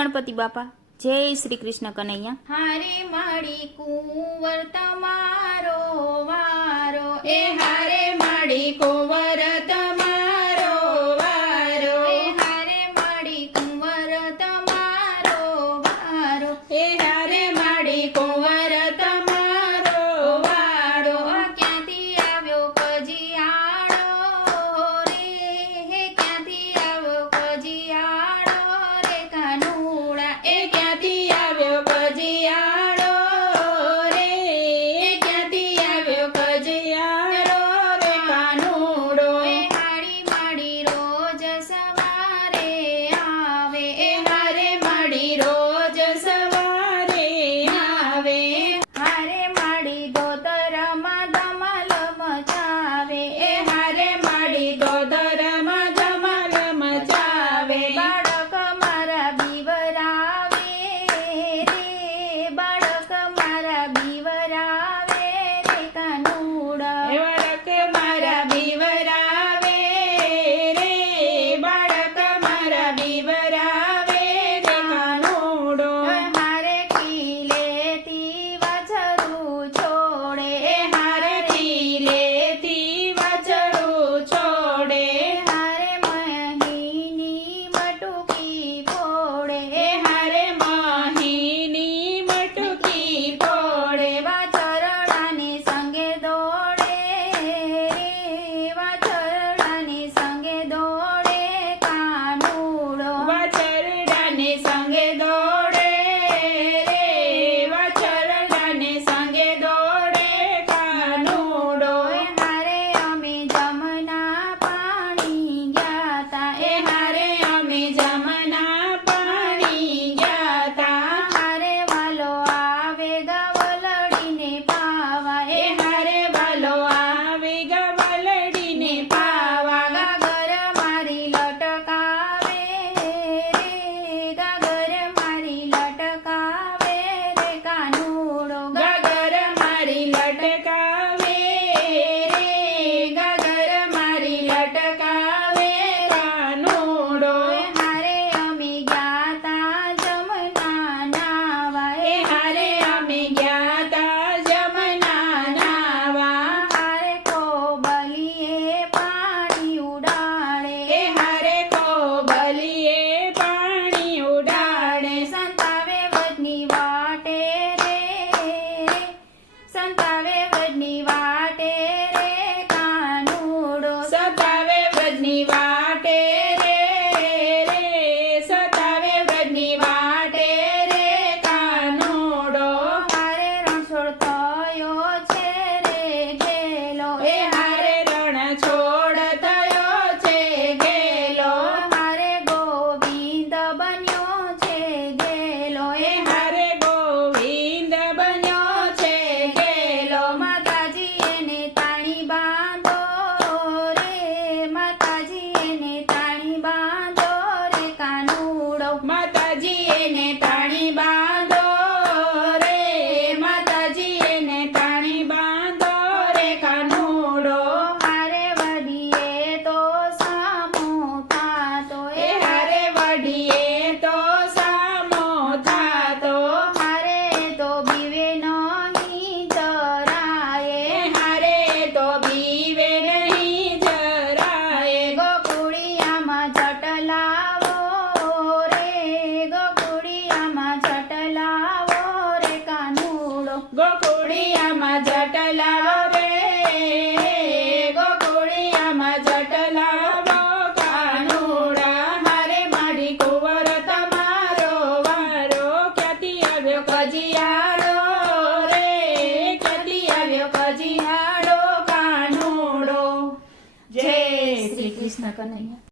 ગણપતિ બાપા, જય શ્રી કૃષ્ણ કનૈયા। હારે માડી કુંવર તમારો વારો, એ હારે માડી કુંવર તમારો વારો, એ હારે માડી કુંવર તમારો વારો, એ હારે માડી કુંવર તમારો વારો। ક્યાંથી આવ્યો કજિયાળો રે, હે ક્યાંથી આવ્યો કજિયાળો રે કાનુડા, એ ક્યાંથી આવ્યો કજિયાળો રે, એ ક્યાંથી આવ્યો કજિયાળો રે કાનુડો। એ હારી માડી રોજ સવારે આવે, એ હારે માડી રોજ સવારે આવે, હારે માડી દોતરમાં ધમાલ મચાવે, એ હારે માડી દોતરમાં ધમાલ મચાવે। બાળક મારા બીવરાવે રે, બાળક મારા બીવરાવે રે કાનુડા, બાળક મારા બીવરાવે રે, બાળક મારા બીવરાવે રે કાનુડો। હારે ખીલેથી વાછરું છોડે, હારે ખીલેથી વાછરું છોડે, હારે મહીની મટુકી ફોડે, હારે મહીની મટુકી ફોડે। વાછરડાને સંગે દોડે રે, વાછરડાને સંગે દોડે કાનુડો, વાછરડાને સંગે દોડે રે, વાછરડાને સંગે દોડે કાનુડો। હારે અમે જમના પાણી ગ્યાતા, એ હારે અમે જમના પાણી ગ્યાતા, હારે વાલો આવે ગવલડીને પાવા, એ હારે વાલો આવે ગવલડીને પાવા। ગાગર મારી લટકાવે રે, ગાગર મારી લટકાવે રે કાનુડો, ગાગર મારી લટકાવે રે, ગાગર મારી લટકાવે કાનુડો। હારે અમે ગ્યાતા જમના નાવા, એ હારે અમે ગ્યાતા જમના નાવા, હારે કોબલીએ પાણી ઉડાડે, એ હારે કોબલીએ પાણી ઉડાડે। સંતાવે વડની વાટે રે, સંતાવે વડની વાટે રે કાનુડો, સતાવે વડની વાટે રે, સતાવે વડની વાટે રે કાનુડો। હારે રણછોડ થયો છે રે ગેલો, એ હારે રણછોડ થયો છે ગેલો, હારે ગોવિંદ બન્યો છે ગેલો, એ હારે ગોવિંદ બન્યો છે ગેલો। માતાજી એને તાણી બાંધો રે, માતાજી એને તાણી બાંધો રે કાનુડો, માતાજી એને તાણી બાંધો રે, માતાજી એને તાણી બાંધો રે કાનુડો। હારે વડીએ તો સામો થાતો, એ હારે વડીએ તો સામો થાતો, હારે તો બીવે નહીં જરાય, હારે તો બીવે નહીં જરાય। ગોકુળિયામાં જટલાવો રે, ગોકુળિયામાં જટલાવો રે કાનુડો, ગોકુળિયામાં જટલાવો રે, ગોકુળિયામાં જટલાવો કાનુડા। હારે માડી કુંવર તમારો વારો, ક્યાંથી આવ્યો કજિયાળો રે, ક્યાંથી આવ્યો કજિયાળો કાનુડો। જય શ્રી કૃષ્ણ કનૈયા।